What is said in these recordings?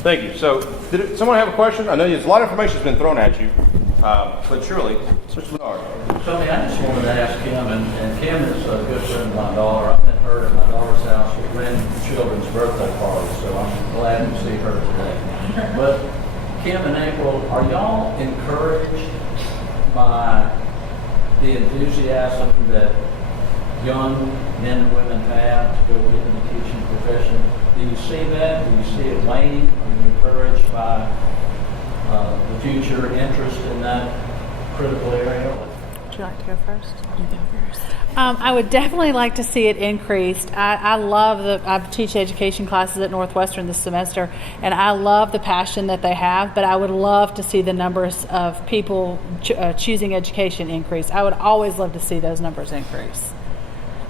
Thank you. So, did someone have a question? I know there's a lot of information that's been thrown at you, but surely, Mr. Bernard. Tony, I just wanted to ask Kim, and Kim is a good friend of my daughter. I met her at my daughter's house for grandchildren's birthday party, so I'm glad to see her today. But Kim and April, are y'all encouraged by the enthusiasm that young men and women have to go into the teaching profession? Do you see that? Do you see it waning? Are you encouraged by the future interest in that critical area? Would you like to go first? You go first. I would definitely like to see it increased. I love I teach education classes at Northwestern this semester, and I love the passion that they have, but I would love to see the numbers of people choosing education increase. I would always love to see those numbers increase.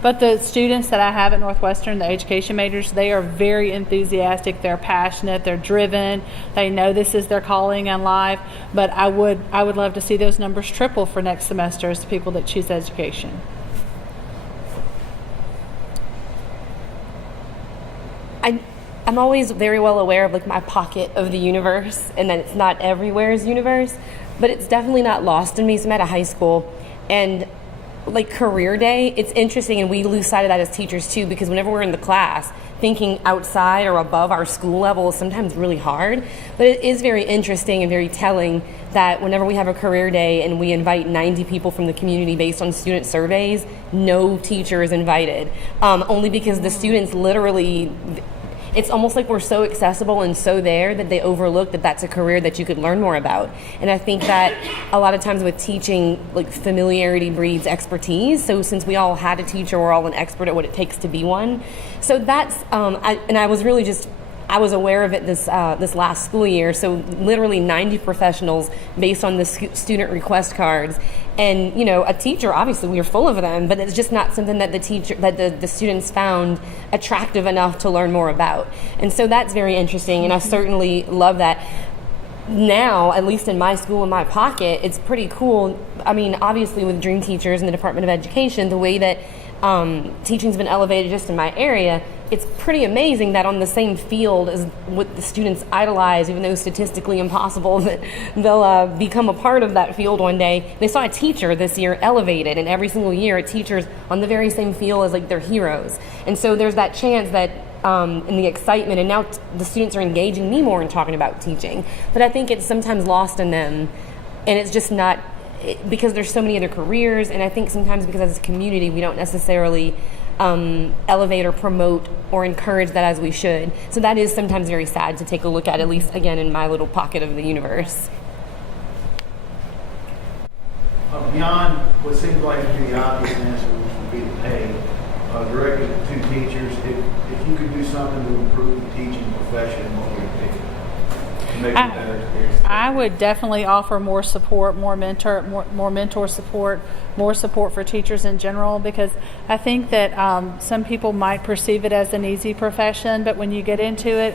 But the students that I have at Northwestern, the education majors, they are very enthusiastic, they're passionate, they're driven, they know this is their calling in life. But I would love to see those numbers triple for next semester as people that choose education. I'm always very well aware of like my pocket of the universe, and that it's not everywhere's universe, but it's definitely not lost in me. So I'm at a high school, and like career day, it's interesting, and we lose sight of that as teachers too, because whenever we're in the class, thinking outside or above our school level is sometimes really hard. But it is very interesting and very telling that whenever we have a career day and we invite 90 people from the community based on student surveys, no teacher is invited, only because the students literally, it's almost like we're so accessible and so there that they overlook that that's a career that you could learn more about. And I think that a lot of times with teaching, like familiarity breeds expertise. So since we all had a teacher, we're all an expert at what it takes to be one. So that's, I was aware of it this last school year. So literally 90 professionals based on the student request cards. And, you know, a teacher, obviously we were full of them, but it's just not something that the students found attractive enough to learn more about. And so that's very interesting, and I certainly love that. Now, at least in my school, in my pocket, it's pretty cool. I mean, obviously with Dream Teachers and the Department of Education, the way that teaching's been elevated just in my area, it's pretty amazing that on the same field as what the students idolize, even though statistically impossible that they'll become a part of that field one day, they saw a teacher this year elevated, and every single year a teacher's on the very same field as like their heroes. And so there's that chance that in the excitement, and now the students are engaging me more in talking about teaching, but I think it's sometimes lost in them, and it's just not, because there's so many other careers, and I think sometimes because as a community we don't necessarily elevate or promote or encourage that as we should. So that is sometimes very sad to take a look at least again in my little pocket of the universe. Beyond what seems like to be the obvious answer, which would be the pay, directed to teachers, if you could do something to improve the teaching profession, what would it be? To make it a better experience? I would definitely offer more support, more mentor support, more support for teachers in general, because I think that some people might perceive it as an easy profession, but when you get into it,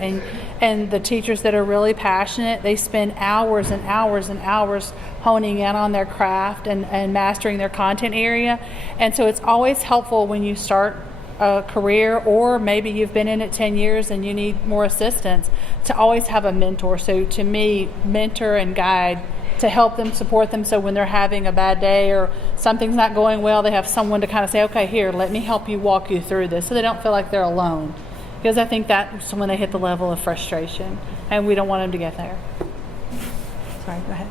and the teachers that are really passionate, they spend hours and hours and hours honing in on their craft and mastering their content area. And so it's always helpful when you start a career, or maybe you've been in it 10 years and you need more assistance, to always have a mentor. So to me, mentor and guide to help them, support them, so when they're having a bad day or something's not going well, they have someone to kind of say, okay, here, let me help you, walk you through this, so they don't feel like they're alone. Because I think that's when they hit the level of frustration, and we don't want them to get there. Sorry, go ahead.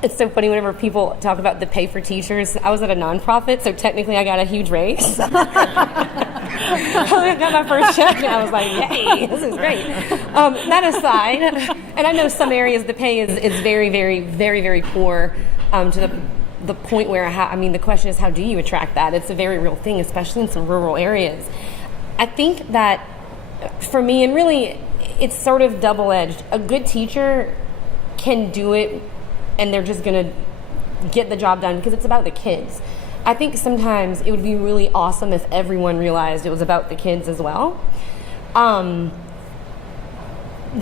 It's so funny whenever people talk about the pay for teachers. I was at a nonprofit, so technically I got a huge raise. I got my first check, and I was like, yay, this is great. That aside, and I know some areas the pay is very, very, very, very poor, to the point where, the question is, how do you attract that? It's a very real thing, especially in some rural areas. I think that for me, and really it's sort of double-edged, a good teacher can do it and they're just going to get the job done because it's about the kids. I think sometimes it would be really awesome if everyone realized it was about the kids as well. The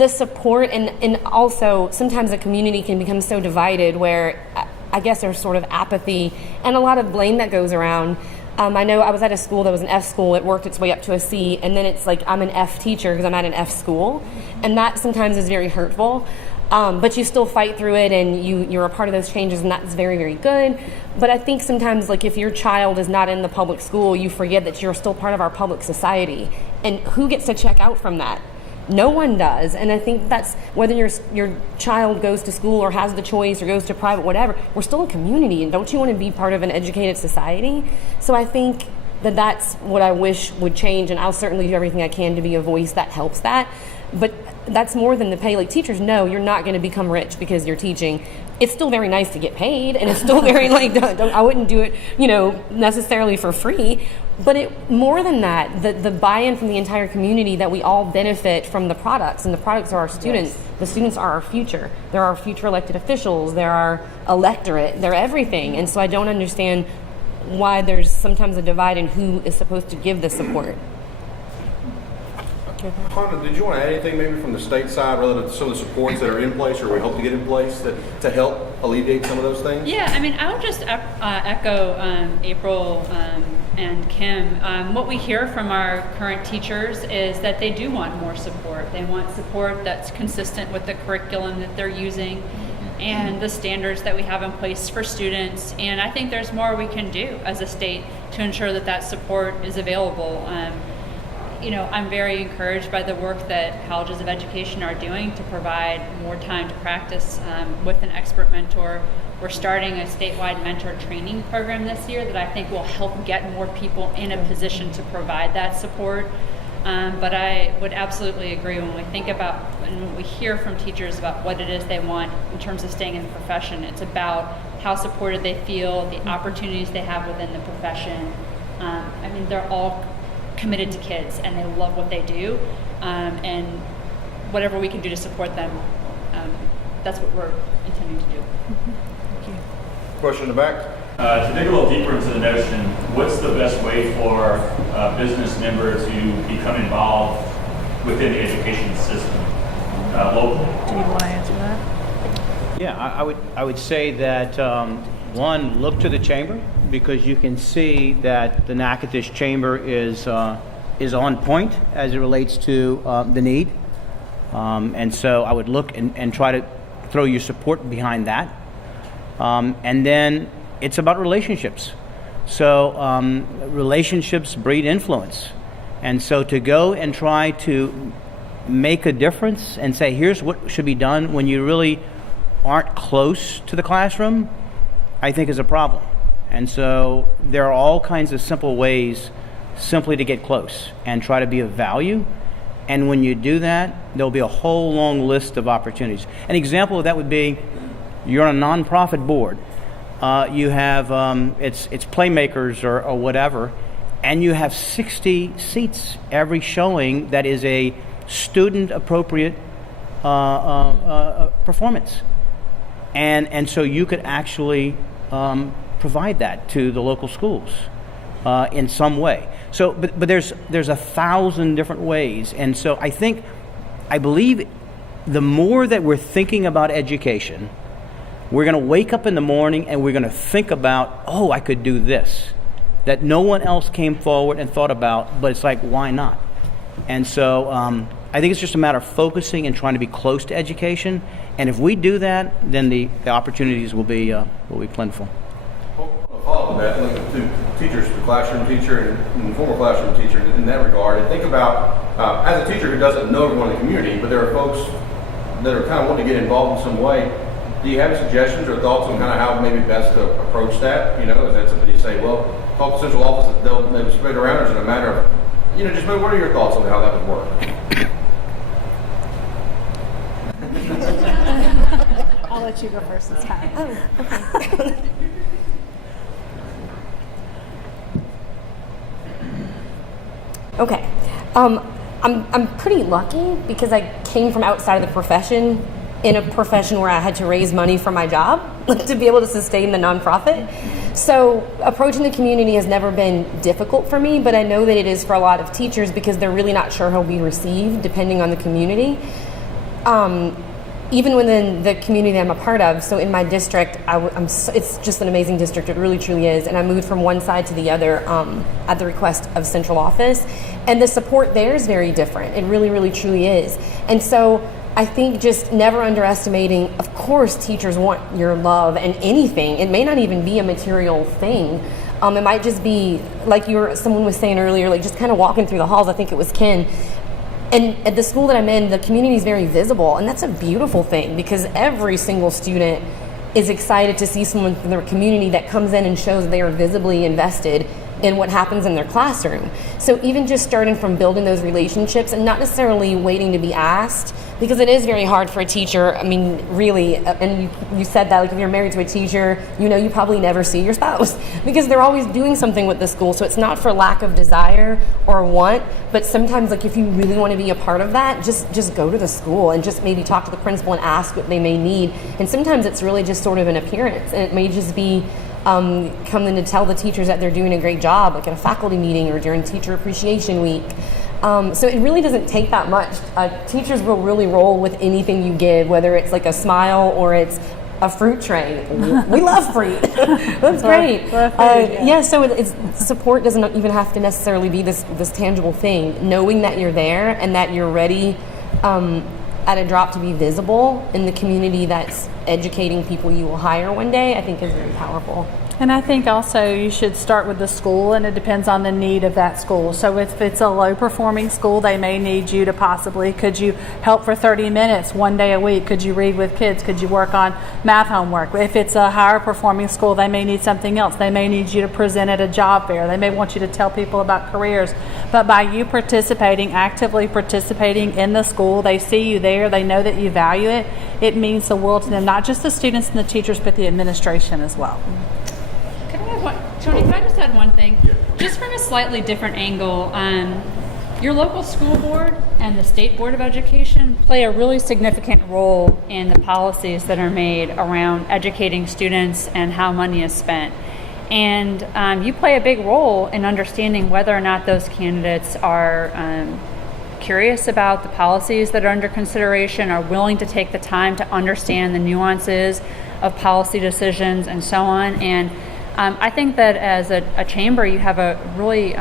support, and also sometimes a community can become so divided where I guess there's sort of apathy and a lot of blame that goes around. I know I was at a school that was an F school. It worked its way up to a C, and then it's like I'm an F teacher because I'm at an F school, and that sometimes is very hurtful. But you still fight through it, and you're a part of those changes, and that's very, very good. But I think sometimes, like, if your child is not in the public school, you forget that you're still part of our public society. And who gets to check out from that? No one does. And I think that's whether your child goes to school or has the choice or goes to private, whatever, we're still a community, and don't you want to be part of an educated society? So I think that's what I wish would change, and I'll certainly do everything I can to be a voice that helps that. But that's more than the pay. Like, teachers know you're not going to become rich because you're teaching. It's still very nice to get paid, and it's still very I wouldn't do it, necessarily for free. But more than that, the buy-in from the entire community that we all benefit from the products, and the products are our students. Yes. The students are our future. They're our future elected officials. They're our electorate. They're everything. And so I don't understand why there's sometimes a divide in who is supposed to give the support. Honda, did you want to add anything maybe from the state side relative to some of the supports that are in place or we hope to get in place to help alleviate some of those things? Yeah, I mean, I would just echo April and Kim. What we hear from our current teachers is that they do want more support. They want support that's consistent with the curriculum that they're using and the standards that we have in place for students. And I think there's more we can do as a state to ensure that support is available. I'm very encouraged by the work that colleges of education are doing to provide more time to practice with an expert mentor. We're starting a statewide mentor training program this year that I think will help get more people in a position to provide that support. But I would absolutely agree when we think about and when we hear from teachers about what it is they want in terms of staying in the profession, it's about how supported they feel, the opportunities they have within the profession. They're all committed to kids and they love what they do, and whatever we can do to support them, that's what we're intending to do. Thank you. Question in the back? To dig a little deeper into the notion, what's the best way for a business member to become involved within the education system locally? Do you want to answer that? Yeah, I would say that one, look to the chamber, because you can see that the Natchitoches Chamber is on point as it relates to the need, and so I would look and try to throw your support behind that, and then it's about relationships. So relationships breed influence, and so to go and try to make a difference and say here's what should be done when you really aren't close to the classroom, I think is a problem. And so there are all kinds of simple ways simply to get close and try to be of value. And when you do that, there'll be a whole long list of opportunities. An example of that would be you're on a nonprofit board. You have, it's Playmakers or whatever, and you have 60 seats every showing that is a student-appropriate performance. And so you could actually provide that to the local schools in some way. So, but there's 1,000 different ways, and so I believe the more that we're thinking about education, we're going to wake up in the morning and we're going to think about, oh, I could do this, that no one else came forward and thought about, but it's like, why not? And so I think it's just a matter of focusing and trying to be close to education, and if we do that, then the opportunities will be plentiful. Follow up that, looking to teachers, the classroom teacher and the former classroom teacher in that regard, and think about, as a teacher who doesn't know everyone in the community, but there are folks that are kind of wanting to get involved in some way, do you have any suggestions or thoughts on kind of how maybe best to approach that? Is that something you say, well, talk to central office, they'll maybe spread around, or is it a matter of, just maybe what are your thoughts on how that would work? I'll let you go first this time. Okay. I'm pretty lucky because I came from outside of the profession, in a profession where I had to raise money for my job to be able to sustain the nonprofit. So approaching the community has never been difficult for me, but I know that it is for a lot of teachers because they're really not sure how we receive depending on the community. even within the community that I'm a part of, so in my district, it's just an amazing district. It really, truly is. And I moved from one side to the other at the request of central office. And the support there is very different. It really, really, truly is. And so I think just never underestimating, of course, teachers want your love and anything. It may not even be a material thing. It might just be, like someone was saying earlier, like just kind of walking through the halls. I think it was Ken. And at the school that I'm in, the community is very visible, and that's a beautiful thing because every single student is excited to see someone from their community that comes in and shows they are visibly invested in what happens in their classroom. So even just starting from building those relationships and not necessarily waiting to be asked, because it is very hard for a teacher. I mean, really, and you said that, like if you're married to a teacher, you probably never see your spouse because they're always doing something with the school. So it's not for lack of desire or want, but sometimes like if you really want to be a part of that, just go to the school and just maybe talk to the principal and ask what they may need. And sometimes it's really just sort of an appearance, and it may just be coming to tell the teachers that they're doing a great job, like at a faculty meeting or during Teacher Appreciation Week. So it really doesn't take that much. Teachers will really roll with anything you give, whether it's like a smile or it's a fruit tray. We love fruit. That's great. So it's support doesn't even have to necessarily be this tangible thing. Knowing that you're there and that you're ready at a drop to be visible in the community that's educating people you will hire one day, I think is very powerful. And I think also you should start with the school, and it depends on the need of that school. So if it's a low performing school, they may need you to could you help for 30 minutes one day a week? Could you read with kids? Could you work on math homework? If it's a higher performing school, they may need something else. They may need you to present at a job fair. They may want you to tell people about careers. But by you actively participating in the school, they see you there, they know that you value it. It means the world to them, not just the students and the teachers, but the administration as well. Tony, can I just add one thing? Just from a slightly different angle, your local school board and the State Board of Education play a really significant role in the policies that are made around educating students and how money is spent. And you play a big role in understanding whether or not those candidates are curious about the policies that are under consideration, are willing to take the time to understand the nuances of policy decisions and so on. And I think that as a chamber, you have a really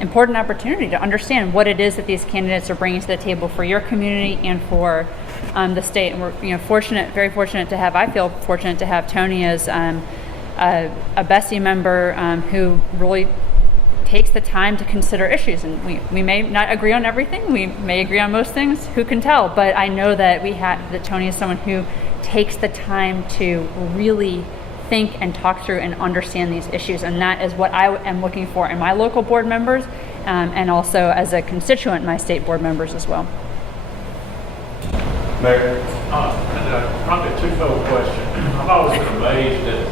important opportunity to understand what it is that these candidates are bringing to the table for your community and for the state. And we're very fortunate to have Tony as a Bessie member who really takes the time to consider issues. And we may not agree on everything. We may agree on most things. Who can tell? But I know that that Tony is someone who takes the time to really think and talk through and understand these issues, and that is what I am looking for in my local board members, and also as a constituent, my state board members as well. Mayor? Probably a twofold question. I've always been amazed that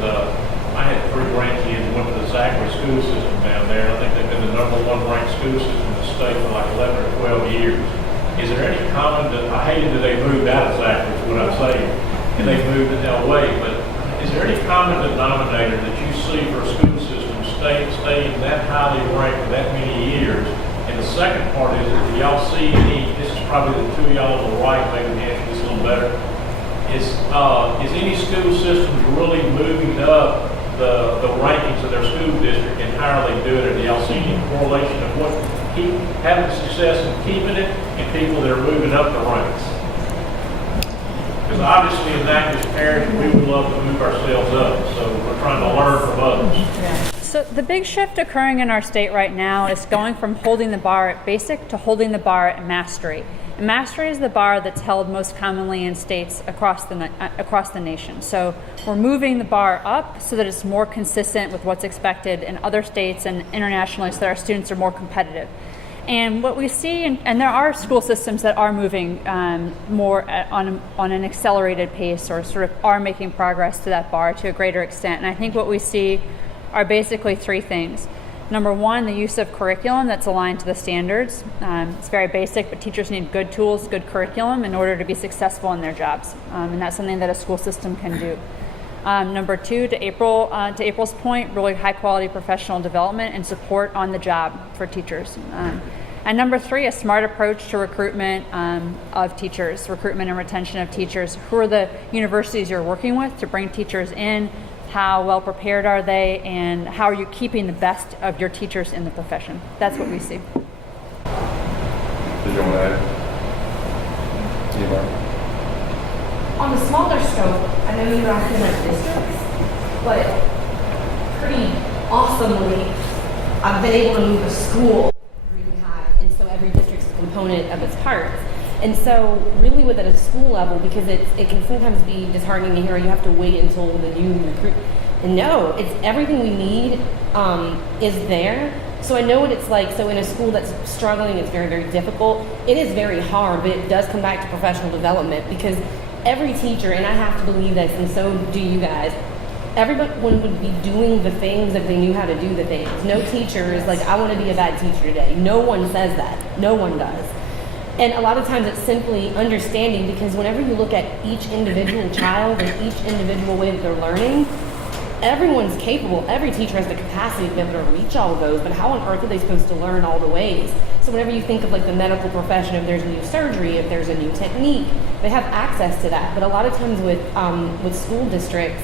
I had 3 grandkids went to the Zachary school system down there. I think they've been the #1 ranked school system in the state for like 11 or 12 years. Is there any common, I hated that they moved out of Zachary, is what I'm saying, and they moved to LA, but is there any common denominator that you see for a school system staying that highly ranked for that many years? And the second part is, do y'all see any, this is probably the two of y'all on the right, maybe the answer this a little better, is any school systems really moving up the rankings of their school district, and how are they doing it? Do y'all see any correlation of what having success in keeping it and people that are moving up the ranks? Because obviously, as active parents, we would love to move ourselves up, so we're trying to learn from others. So the big shift occurring in our state right now is going from holding the bar at basic to holding the bar at mastery. And mastery is the bar that's held most commonly in states across the nation. So we're moving the bar up so that it's more consistent with what's expected in other states and internationally, so that our students are more competitive. And what we see, and there are school systems that are moving more on an accelerated pace, or sort of are making progress to that bar to a greater extent. And I think what we see are basically 3 things. Number 1, the use of curriculum that's aligned to the standards. It's very basic, but teachers need good tools, good curriculum in order to be successful in their jobs. And that's something that a school system can do. Number 2, to April's point, really high quality professional development and support on the job for teachers. And number 3, a smart approach to recruitment of teachers, recruitment and retention of teachers. Who are the universities you're working with to bring teachers in? How well prepared are they? And how are you keeping the best of your teachers in the profession? That's what we see. Did you want to add? Anybody? On a smaller scope, I know you're asking like districts, but pretty awesomely, I've been able to move a school really high, and so every district's a component of its parts. And so really with at a school level, because it can sometimes be disheartening to hear you have to wait until the new recruit. And no, it's everything we need is there. So I know what it's like. So in a school that's struggling, it's very, very difficult. It is very hard, but it does come back to professional development, because every teacher, and I have to believe this, and so do you guys, everyone would be doing the things if they knew how to do the things. No teacher is like, I want to be a bad teacher today. No one says that. No one does. And a lot of times it's simply understanding, because whenever you look at each individual child and each individual way that they're learning, everyone's capable. Every teacher has the capacity to be able to reach all of those, but how on earth are they supposed to learn all the ways? So whenever you think of like the medical profession, if there's a new surgery, if there's a new technique, they have access to that. But a lot of times with school districts,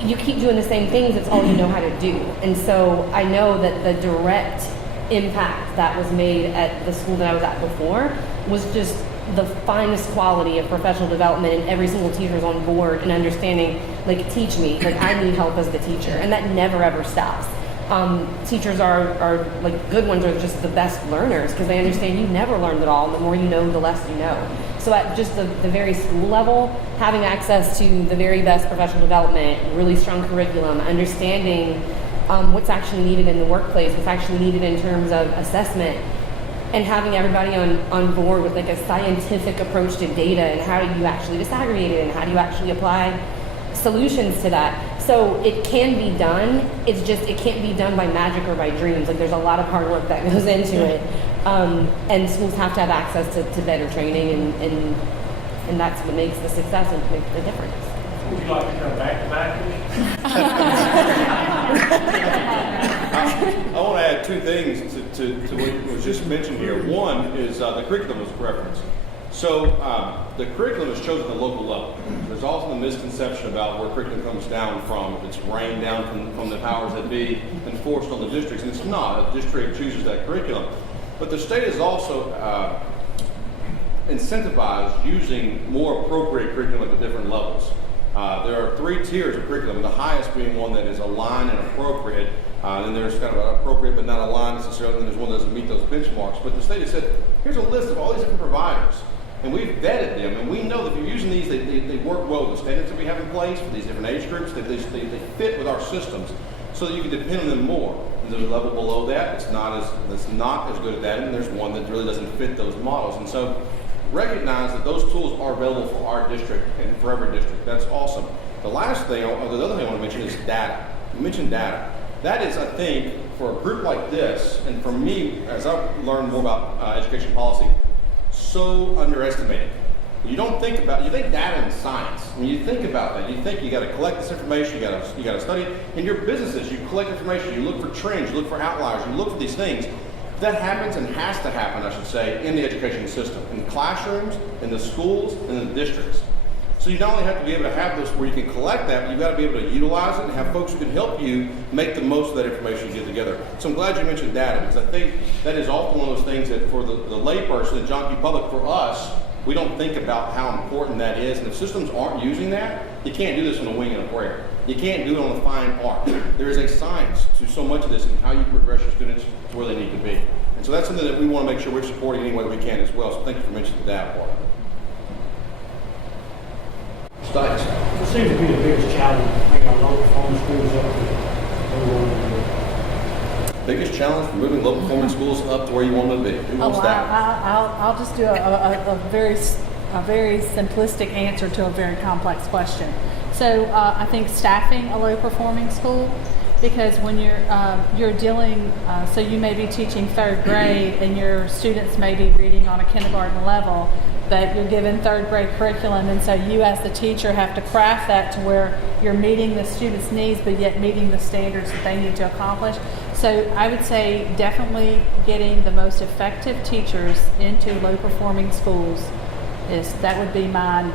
you keep doing the same things, it's all you know how to do. And so I know that the direct impact that was made at the school that I was at before was just the finest quality of professional development, and every single teacher is on board and understanding, like, teach me, like, I need help as the teacher, and that never ever stops. Teachers are like, good ones are just the best learners, because they understand you never learned it all, and the more you know, the less you know. So at just the very school level, having access to the very best professional development, really strong curriculum, understanding what's actually needed in the workplace, what's actually needed in terms of assessment, and having everybody on board with like a scientific approach to data, and how do you actually disaggregate it, and how do you actually apply solutions to that. So it can be done, it's just it can't be done by magic or by dreams. Like, there's a lot of hard work that goes into it, and schools have to have access to better training, and that's what makes the success and makes the difference. Would you like to come back to Baptist? I want to add 2 things to what was just mentioned here. One is the curriculum was referenced. So the curriculum is chosen at the local level. There's also the misconception about where curriculum comes down from. It's rained down from the powers that be and forced on the districts, and it's not. A district chooses that curriculum. But the state is also incentivized using more appropriate curriculum at the different levels. There are 3 tiers of curriculum, the highest being one that is aligned and appropriate. Then there's kind of an appropriate but not aligned necessarily, and there's one that doesn't meet those benchmarks. But the state has said, here's a list of all these different providers, and we've vetted them, and we know that if you're using these, they work well with the standards that we have in place for these different age groups. They fit with our systems, so that you can depend on them more. And there's a level below that that's not as good at that, and there's one that really doesn't fit those models. And so recognize that those tools are available for our district and for every district. That's awesome. The last thing, or the other thing I want to mention is data. You mentioned data. That is, I think, for a group like this, and for me, as I've learned more about education policy, so underestimated. You think data and science. When you think about that, you think you got to collect this information, you got to study it. In your businesses, you collect information, you look for trends, you look for outliers, you look for these things. That happens and has to happen, I should say, in the education system, in the classrooms, in the schools, and in the districts. So you not only have to be able to have this where you can collect that, but you've got to be able to utilize it and have folks who can help you make the most of that information you get together. So I'm glad you mentioned data, because I think that is often one of those things that for the layperson, the John Q. Public, for us, we don't think about how important that is. And if systems aren't using that, you can't do this on a wing and a prayer. You can't do it on a fine art. There is a science to so much of this and how you progress your students to where they need to be. And so that's something that we want to make sure we're supporting any way we can as well. So thank you for mentioning that part of it. Studies. It seems to be the biggest challenge, bringing our low performance schools up to where we want them to be. Biggest challenge for moving low performance schools up to where you want them to be. Who wants that? I'll just do a very simplistic answer to a very complex question. So I think staffing a low performing school, because when you're dealing, so you may be teaching 3rd grade and your students may be reading on a kindergarten level, but you're given 3rd grade curriculum, and so you as the teacher have to craft that to where you're meeting the students' needs but yet meeting the standards that they need to accomplish. So I would say definitely getting the most effective teachers into low-performing schools that would be my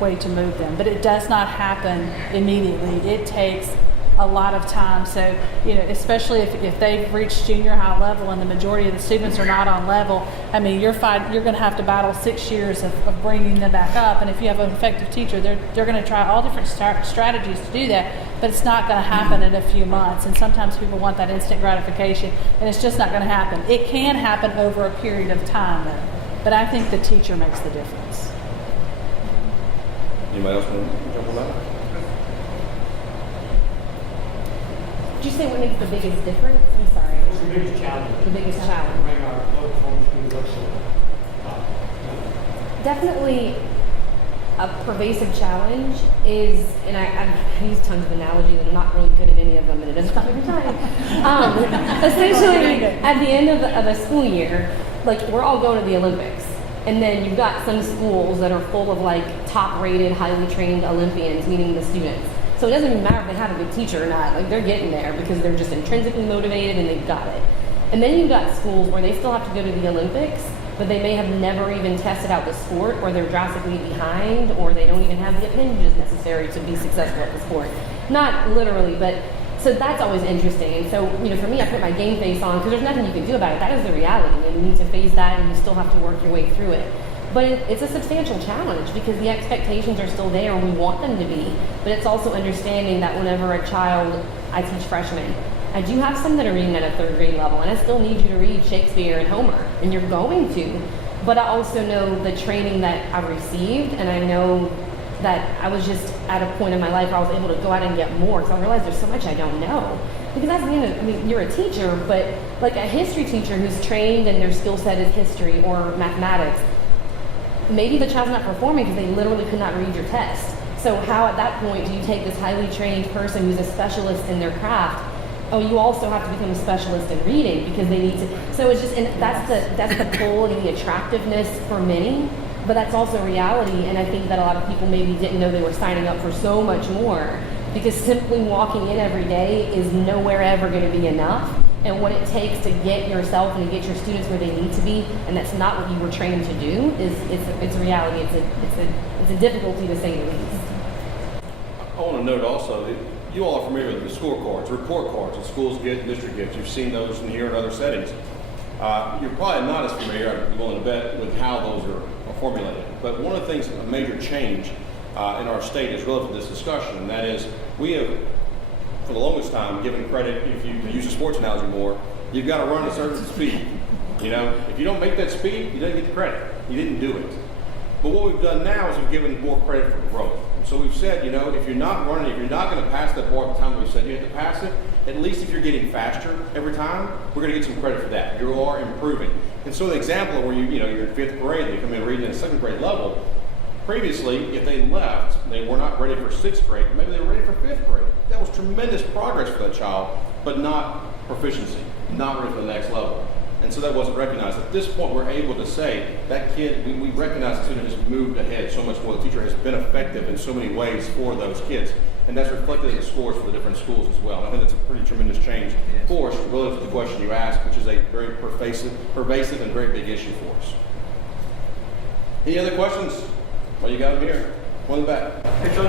way to move them. But it does not happen immediately. It takes a lot of time. So, especially if they've reached junior high level and the majority of the students are not on level, I mean, you're going to have to battle 6 years of bringing them back up. And if you have an effective teacher, they're going to try all different strategies to do that, but it's not going to happen in a few months. And sometimes people want that instant gratification, and it's just not going to happen. It can happen over a period of time, though. But I think the teacher makes the difference. Anybody else want to jump on that? Did you say what makes the biggest difference? I'm sorry. What's the biggest challenge? The biggest challenge. Bring our low-performing schools up so top. Definitely a pervasive challenge is, and I use tons of analogies and I'm not really good at any of them and it doesn't stop every time. Essentially, at the end of a school year, like we're all going to the Olympics. And then you've got some schools that are full of like top-rated, highly trained Olympians, meaning the students. So it doesn't even matter if they have a good teacher or not. Like they're getting there because they're just intrinsically motivated and they've got it. And then you've got schools where they still have to go to the Olympics, but they may have never even tested out the sport, or they're drastically behind, or they don't even have the appendages necessary to be successful at the sport. Not literally, but so that's always interesting. And so, for me, I put my game face on because there's nothing you can do about it. That is the reality, and you need to face that, and you still have to work your way through it. But it's a substantial challenge because the expectations are still there and we want them to be. But it's also understanding that whenever a child, I teach freshmen, I do have some that are reading at a third grade level, and I still need you to read Shakespeare and Homer, and you're going to. But I also know the training that I've received, and I know that I was just at a point in my life where I was able to go out and get more because I realized there's so much I don't know. Because that's the end of, you're a teacher, but like a history teacher who's trained and their skill set is history or mathematics, maybe the child's not performing because they literally could not read your test. So how at that point do you take this highly trained person who's a specialist in their craft? Oh, you also have to become a specialist in reading because they need to. So it's just, and that's the pull and the attractiveness for many, but that's also reality. And I think that a lot of people maybe didn't know they were signing up for so much more because simply walking in every day is nowhere ever going to be enough. And what it takes to get yourself and to get your students where they need to be, and that's not what you were trained to do, it's a reality. It's a difficulty to say the least. I want to note also that you all are familiar with the scorecards, report cards that schools get, district gets. You've seen those in here and other settings. You're probably not as familiar, I'd be willing to bet, with how those are formulated. But one of the things, a major change in our state is relative to this discussion, and that is we have, for the longest time, given credit, if you use a sports analogy more, you've got to run at a certain speed. If you don't make that speed, you don't get the credit. You didn't do it. But what we've done now is we've given more credit for growth. So we've said, if you're not running, if you're not going to pass that bar at the time that we said you have to pass it, at least if you're getting faster every time, we're going to get some credit for that. You are improving. And so the example of where you're in fifth grade, they come in reading at a second grade level. Previously, if they left, they were not ready for sixth grade, maybe they were ready for fifth grade. That was tremendous progress for that child, but not proficiency, not ready for the next level. And so that wasn't recognized. At this point, we're able to say that kid, we recognize the student has moved ahead so much more. The teacher has been effective in so many ways for those kids. And that's reflected in the scores for the different schools as well. And I think that's a pretty tremendous change for us relative to the question you asked, which is a very pervasive and very big issue for us. Any other questions? Well, you got them here. One in the back. Hey, John,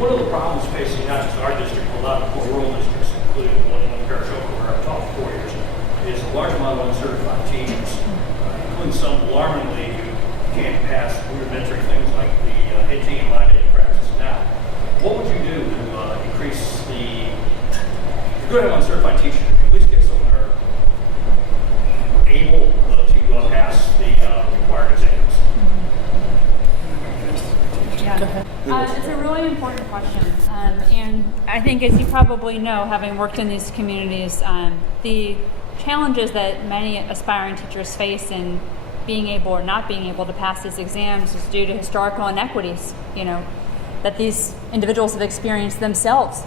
one of the problems facing not just our district, but a lot of rural districts, including one in Parish where I've taught for 4 years, is a large amount of uncertified teachers, including some alarmingly who can't pass rudimentary things like the AT and line dating practice now. What would you do to increase the, if you're going to have uncertified teachers, at least get someone that are able to pass the required exams? Yeah. It's a really important question. And I think, as you probably know, having worked in these communities, the challenges that many aspiring teachers face in being able or not being able to pass these exams is due to historical inequities, that these individuals have experienced themselves,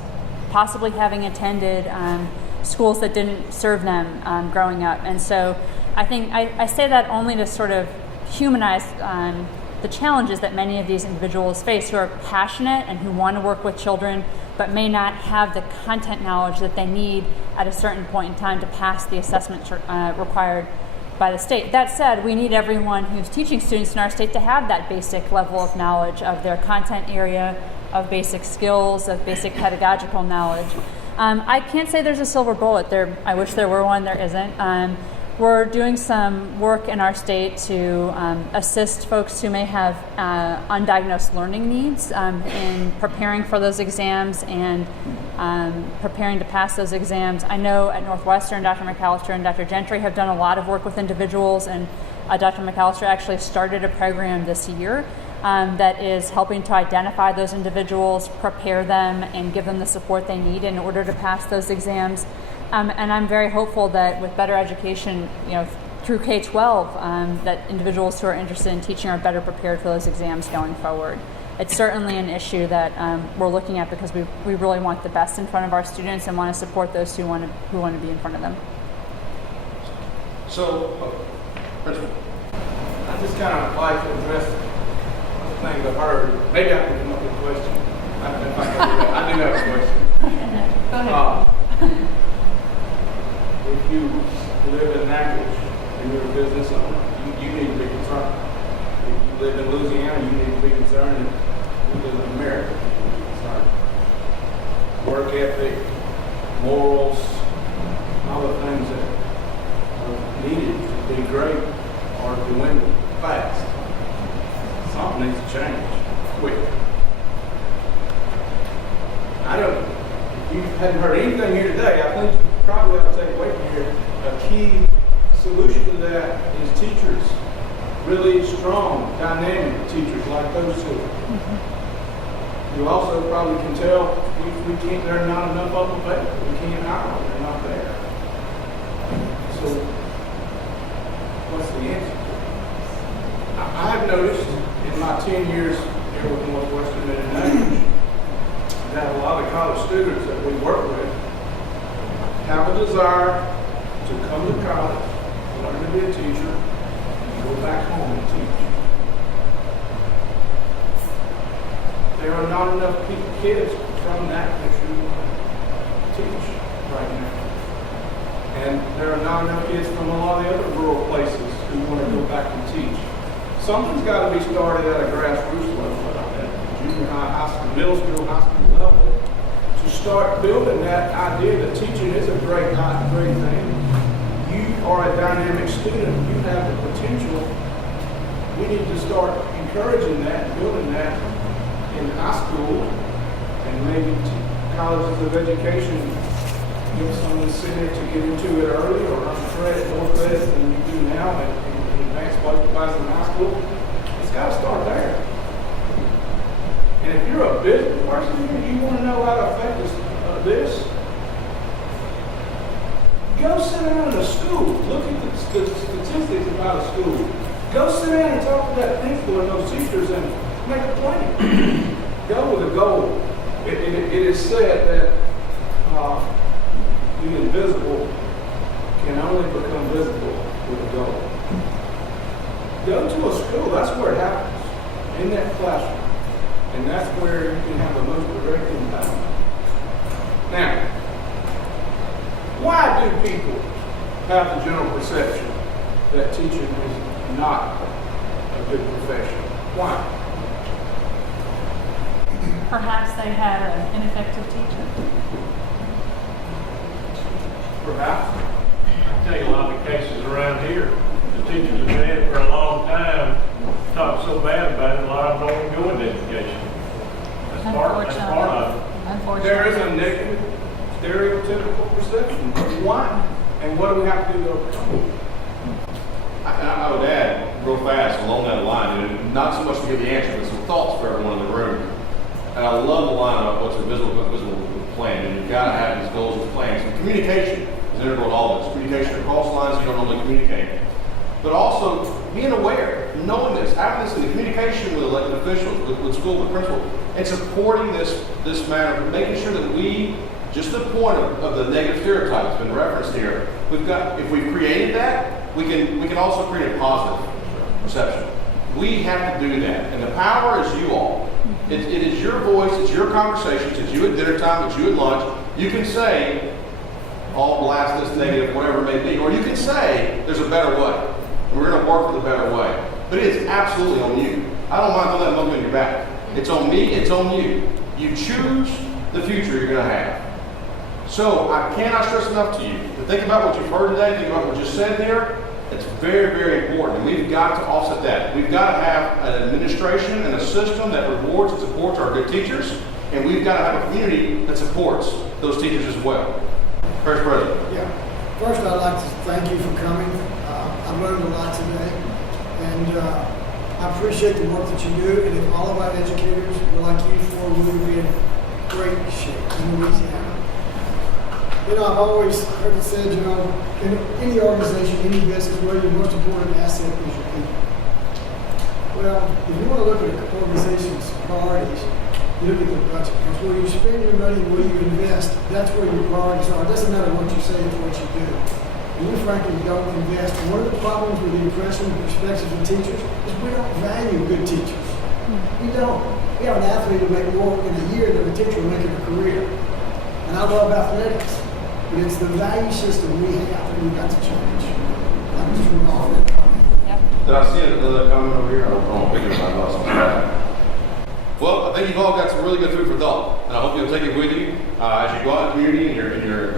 possibly having attended schools that didn't serve them growing up. And so I think I say that only to sort of humanize the challenges that many of these individuals face who are passionate and who want to work with children but may not have the content knowledge that they need at a certain point in time to pass the assessment required by the state. That said, we need everyone who's teaching students in our state to have that basic level of knowledge of their content area, of basic skills, of basic pedagogical knowledge. I can't say there's a silver bullet there. I wish there were one. There isn't. We're doing some work in our state to assist folks who may have undiagnosed learning needs in preparing for those exams and preparing to pass those exams. I know at Northwestern, Dr. McAllister and Dr. Gentry have done a lot of work with individuals, and Dr. McAllister actually started a program this year that is helping to identify those individuals, prepare them, and give them the support they need in order to pass those exams. And I'm very hopeful that with better education, through K-12, that individuals who are interested in teaching are better prepared for those exams going forward. It's certainly an issue that we're looking at because we really want the best in front of our students and want to support those who want to be in front of them. So, Principal. I just kind of like to address the things I've heard. Maybe I can come up with a question. I do have a question. Go ahead. If you live in Natchitoches and you're a business owner, you need to be concerned. If you live in Louisiana, you need to be concerned. If you live in America, you need to be concerned. Work ethic, morals, all the things that are needed to be great are dwindling fast. Something needs to change quick. If you hadn't heard anything here today, I think you probably ought to take away from here a key solution to that is teachers, really strong, dynamic teachers like those two. You also probably can tell there are not enough of them available. We can't hire them, they're not there. So, what's the answer? I have noticed in my 10 years here with Northwestern Educator that a lot of college students that we work with have a desire to come to college, learn to be a teacher, and go back home and teach. There are not enough kids from that country to teach right now. And there are not enough kids from a lot of the other rural places who want to go back and teach. Something's got to be started at a grassroots level, at junior high, high school, middle school, high school level, to start building that idea that teaching is a great thing. You are a dynamic student. You have the potential. We need to start encouraging that, building that in high school, and maybe colleges of education give some incentive to get into it early or earn more credits than you do now in advanced classes in high school. It's got to start there. And if you're a business person and you want to know how to affect this, go sit down in a school. Look at the statistics about a school. Go sit down and talk to that principal and those teachers and make a plan. Go with a goal. It is said that the invisible can only become visible with a goal. Go to a school. That's where it happens, in that classroom. And that's where you can have the most direct impact. Now, why do people have the general perception that teaching is not a good profession? Why? Perhaps they had an ineffective teacher. Perhaps. I tell you, a lot of the cases around here, the teachers have been in it for a long time, talk so bad about it, a lot of them don't even go into education. That's part of it. Unfortunately. There is a negative, stereotypical perception. Why? And what do we have to do to overcome it? I would add real fast along that line, and not so much to give the answer, but some thoughts for everyone in the room. And I love the line about what's a visible plan, and you've got to have these goals and plans. And communication is integral to all this. Communication across lines, you don't only communicate, but also being aware, knowing this, having this in the communication with elected officials, with school, with principal, and supporting this matter, making sure that we, just the point of the negative stereotype that's been referenced here, if we've created that, we can also create a positive perception. We have to do that. And the power is you all. It is your voice, it's your conversations, it's you at dinner time, it's you at lunch. You can say, all blast this negative, whatever it may be, or you can say, there's a better way. And we're going to work for the better way. But it is absolutely on you. I don't mind throwing that monkey on your back. It's on me, it's on you. You choose the future you're going to have. So I cannot stress enough to you to think about what you've heard today, think about what you just said there. It's very, very important. And we've got to offset that. We've got to have an administration and a system that rewards and supports our good teachers. And we've got to have a community that supports those teachers as well. First President. Yeah. First, I'd like to thank you for coming. I learned a lot today. And I appreciate the work that you do. And if all of our educators were like you four, we would be in great shape in Louisiana. You know, I've always heard it said, you know, in any organization, any business, where your most important asset is your people. Well, if you want to look at an organization's priorities, you look at the budget. Because where you spend your money, where you invest, that's where your priorities are. It doesn't matter what you say, it's what you do. And we frankly don't invest. And one of the problems with the impression and perspectives of teachers is we don't value good teachers. We don't. We have an athlete who make more in a year than a teacher will make in a career. And I love athletics. But it's the value system we have that we've got to change. I'm just going to offer that comment. Did I see another comment over here? I don't know. I'm picking my boss. Well, I think you've all got some really good food for thought. And I hope you'll take it with you as you go out in the community, in your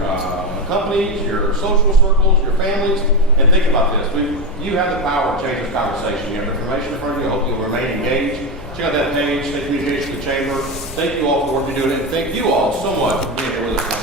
companies, your social circles, your families, and think about this. You have the power to change this conversation. You have information in front of you. I hope you'll remain engaged. Check out that page, stay communication with the chamber. Thank you all for what you're doing. And thank you all so much for being here with us.